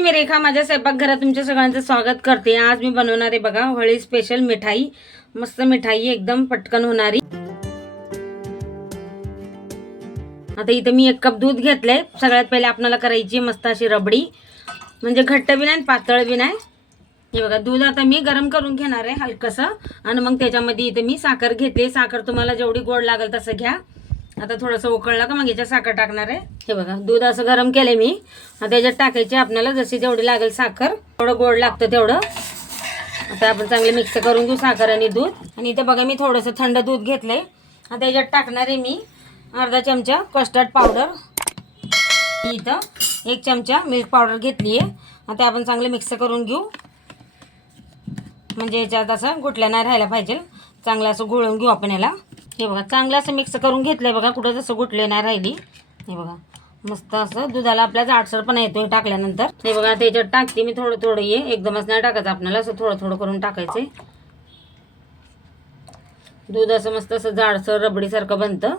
नमस्ते मी रेखा, माझ्या स्वयंपाकघरात तुमच्या सगळ्यांचं स्वागत करते। आज मी बनवणार आहे बघा होळी स्पेशल मिठाई। मस्त मिठाई एकदम पटकन होणारी। आता इथे मी 1 कप दूध घेतलंय। सगळ्यात पहिले आपल्याला करायची मस्त अशी रबडी, म्हणजे घट्ट बी नाही पातळ बी नाही। हे बघा दूध आता मी गरम करून घेणार आहे हलकसं, आणि मग त्याच्यामध्ये इथे मी साखर घेतली। साखर तुम्हाला जेवढी गोड लागेल तसं घ्या। आता थोडंसं उकळलं का मग याच्यात साखर टाकणार आहे। हे बघा दूध असं गरम केले मी, आता याच्यात टाकायचे आपल्याला जशी जेवढी लागेल साखर, थोडं गोड लागतं तेवढं। आता आपण चांगले मिक्स करून घेऊ साखर आणि दूध। आणि इथे बघा मी थोडंसं थंड दूध घेतलंय। आता याच्यात टाकणार आहे मी अर्धा चमचा कस्टर्ड पावडर, इथं 1 चमचा मिल्क पावडर घेतली आहे। आता आपण चांगले मिक्स करून घेऊ, म्हणजे याच्यात असं गुठल्या नाही राहायला पाहिजे। चांगलं असं घोळून घेऊ आपण याला। हे बघा चांगलं असं मिक्स करून घेतलंय बघा, कुठं जसं गुठले नाही राहिली। हे बघा मस्त असं दुधाला आपल्या जाडसरपणा येतोय टाकल्यानंतर। हे बघा त्याच्यात टाकते मी थोडं थोडं, ये एकदमच नाही टाकायचं आपल्याला, असं थोडं थोडं करून टाकायचंय। दूध असं मस्त असं जाडसर रबडीसारखं बनतं।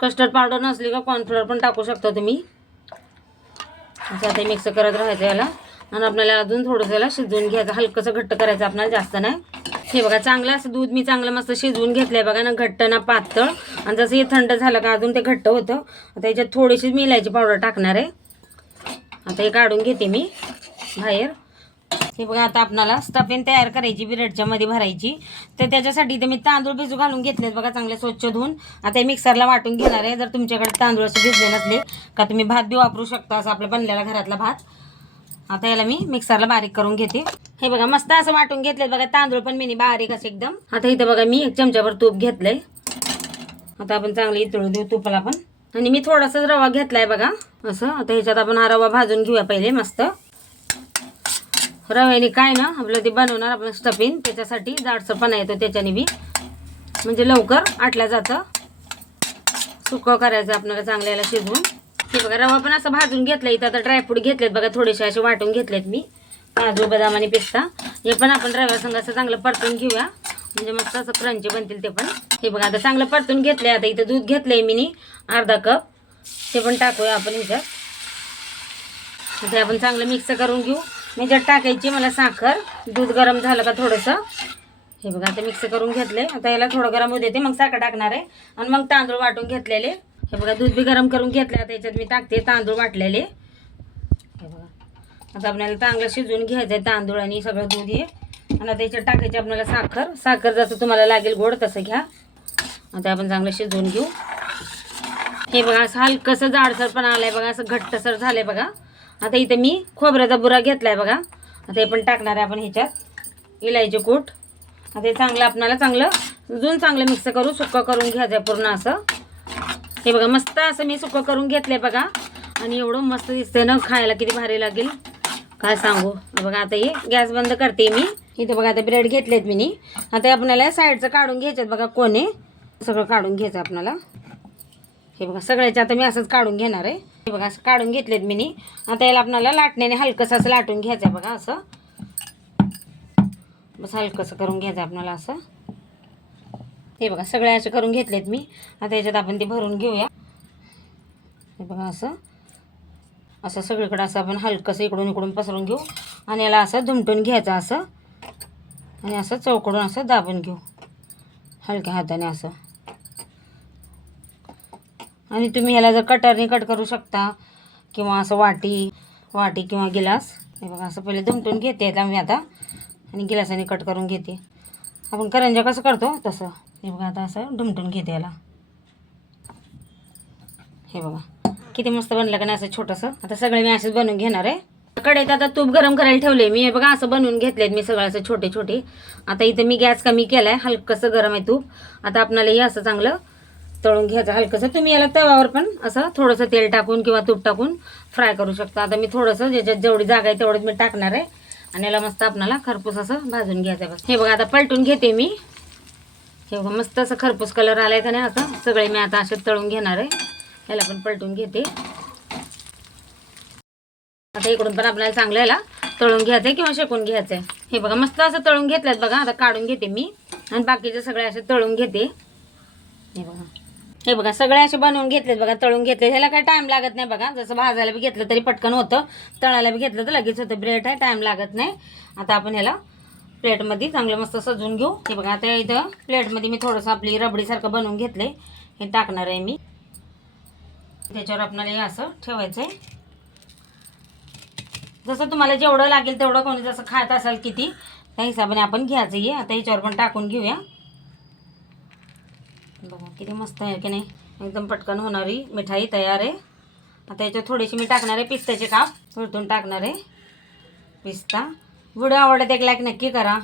कस्टर्ड पावडर नसली का कॉर्नफ्लोअर पण टाकू शकता तुम्ही। असं आता मिक्स करत राहायचं याला, आणि आपल्याला अजून थोडंसं याला शिजवून घ्यायचं, हलकंसं घट्ट करायचं आपल्याला, जास्त नाही। हे बघा चांगलं असं दूध मी चांगलं मस्त शिजवून घेतलंय बघा, ना घट्ट ना पातळ। आणि जसं हे थंड झालं का अजून ते घट्ट होतं। आता याच्यात थोडीशी मी इलायची पावडर टाकणार आहे। आता हे काढून घेते मी बाहेर। हे बघा आता आपल्याला स्टफिंग तयार करायची, ब्रेडच्या मध्ये भरायची। तर त्याच्यासाठी इथे मी तांदूळ भिजू घालून घेतलेत बघा, चांगले स्वच्छ धुवून। आता हे मिक्सरला वाटून घेणार आहे। जर तुमच्याकडे तांदूळ असे भिजले नसले का तुम्ही भात बी वापरू शकता, असं आपला बनलेला घरातला भात। आता याला मी मिक्सरला बारीक करून घेते। हे बघा मस्त असं वाटून घेतलेत बघा, तांदूळ पण मी बारीक असे एकदम। आता इथं बघा मी 1 चमचाभर तूप घेतलंय। आता आपण चांगली इतळू देऊ तुपाला पण। आणि मी थोडासा रवा घेतलाय बघा असं। आता ह्याच्यात आपण हा रवा भाजून घेऊया पहिले मस्त। रव्याने काय ना आपलं ते बनवणार आपण स्टफिंग, त्याच्यासाठी जाडसरपणा येतो त्याच्याने बी, म्हणजे लवकर आटल्या जातं। सुकं करायचं आपल्याला चांगलं याला शिजवून। हे बघा रवा पण असं भाजून घेतलं। इथं आता ड्रायफ्रूट घेतलेत बघा, थोडेसे असे वाटून घेतलेत मी, काजू बदाम आणि पिस्ता। हे पण आपण रव्यासंग असं चांगलं परतून घेऊया, म्हणजे मस्त असं क्रंची बनतील ते पण। हे बघा आता चांगलं परतून घेतलंय। आता इथं दूध घेतलंय मी अर्धा कप, ते पण टाकूया आपण ह्याच्यात। ते आपण चांगलं मिक्स करून घेऊ। ह्याच्यात टाकायची मला साखर, दूध गरम झालं का थोडंसं। हे बघा आता मिक्स करून घेतलंय। आता याला थोडं गरम होऊ देते, मग साखर टाकणार आहे, आणि मग तांदूळ वाटून घेतलेले। हे बघा दूध बी गरम करून घेतले। आता याच्यात मी टाकते तांदूळ वाटलेले। हे बघा आता आपल्याला चांगलं शिजवून घ्यायचं आहे तांदूळ आणि सगळं दूध हे। आणि आता याच्यात टाकायची आपल्याला साखर। साखर जसं तुम्हाला लागेल गोड तसं घ्या। आता आपण चांगलं शिजवून घेऊ। हे बघा असं हलकंसं जाडसर पण आलंय बघा, असं घट्टसर झालंय बघा। आता इथे मी खोबऱ्याचा बुरा घेतलाय बघा। आता हे पण टाकणार आहे आपण ह्याच्यात, इलायची कूट। आता हे चांगलं आपल्याला चांगलं मिक्स करू, सुक्कं करून घ्यायचं आहे पूर्ण असं। हे बघा मस्त असं मी सुक्कं करून घेतलंय बघा, आणि एवढं मस्त दिसतंय ना, खायला किती भारी लागेल काय सांगू। बघा आता हे गॅस बंद करते मी। इथे बघा आता ब्रेड घेतलेत मी। आता आपल्याला साईडचं काढून घ्यायचं बघा, कोणे सगळं काढून घ्यायचं आपल्याला। हे बघा सगळ्याच्या आता मी असंच काढून घेणार आहे। हे बघा असं काढून घेतलेत मी। आता याला आपल्याला लाटण्याने हलकंसं असं लाटून घ्यायचं आहे बघा, असं बस हलकंसं करून घ्यायचं आपल्याला असं। हे बघा सगळे असे करून घेतलेत मी। आता याच्यात आपण ते भरून घेऊया। हे बघा असं असं सगळीकडे असं आपण हलकंसं इकडून इकडून पसरून घेऊ, आणि याला असं दुमटून घ्यायचं असं, आणि असं चौकडून असं दाबून घेऊ हलक्या हाताने असं। आणि तुम्ही ह्याला जर कटरने कट करू शकता, किंवा असं वाटी किंवा गिलास। हे बघा असं पहिले दुमटून घेते मी आता, आणि गिलासाने कट करून घेते। आपण करंजा कसं करतो तसं। हे बघा आता असं दुमटून घेते याला। हे बघा किती मस्त बनलं का नाही असं छोटंसं। आता सगळे मी असेच बनवून घेणार आहे। कढईत आता तूप गरम करायला ठेवले मी। हे बघा असं बनवून घेतलेत मी सगळं असं छोटे छोटे। आता इथे मी गॅस कमी केलाय, हलकंसं गरम आहे तूप। आता आपल्याला हे असं चांगलं तळून घ्यायचं हलकंसं। तुम्ही याला तव्यावर पण असं थोडंसं तेल टाकून किंवा तूप टाकून फ्राय करू शकता। आता मी थोडंसं ज्याच्यात जेवढी जागा आहे तेवढंच मी टाकणार आहे, आणि याला मस्त आपल्याला खरपूस असं भाजून घ्यायचं आहे बस। हे बघा आता पलटून घेते मी। हे बघा मस्त असं खरपूस कलर आलाय का नाही, असं सगळे मी आता असे तळून घेणार आहे। याला पण पलटून घेते। आता इकडून पण आपल्याला चांगलं याला तळून घ्यायचंय किंवा शेकून घ्यायचंय। हे बघा मस्त असं तळून घेतल्यात बघा। आता काढून घेते मी, आणि बाकीचे सगळे असे तळून घेते। हे बघा हे बघा सगळे असे बनवून घेतलेत बघा, तळून घेतले. ह्याला काय टाईम लागत नाही बघा, जसं भाजायला बी घेतलं तरी पटकन होतं, तळायला बी घेतलं तर लगेच होतं. ब्रेड आहे, टाईम लागत नाही. आता आपण ह्याला प्लेटमध्ये चांगलं मस्त सजवून घेऊ. हे बघा आता इथं प्लेटमध्ये मी थोडंसं आपली रबडीसारखं बनवून घेतले, हे टाकणार आहे मी. त्याच्यावर आपल्याला हे असं ठेवायचं आहे. जसं तुम्हाला जेवढं लागेल तेवढं, कोणी जसं खात असाल किती त्या हिशोबाने आपण घ्यायचं आहे. आता ह्याच्यावर पण टाकून घेऊया. बघा किती मस्त आहे की नाही, एकदम पटकन होणारी मिठाई तयार आहे. आता याच्यात थोडीशी मी टाकणार आहे पिस्त्याचे काप, थोडून टाकणार आहे पिस्ता. व्हिडिओ आवडत एक लाईक नक्की करा.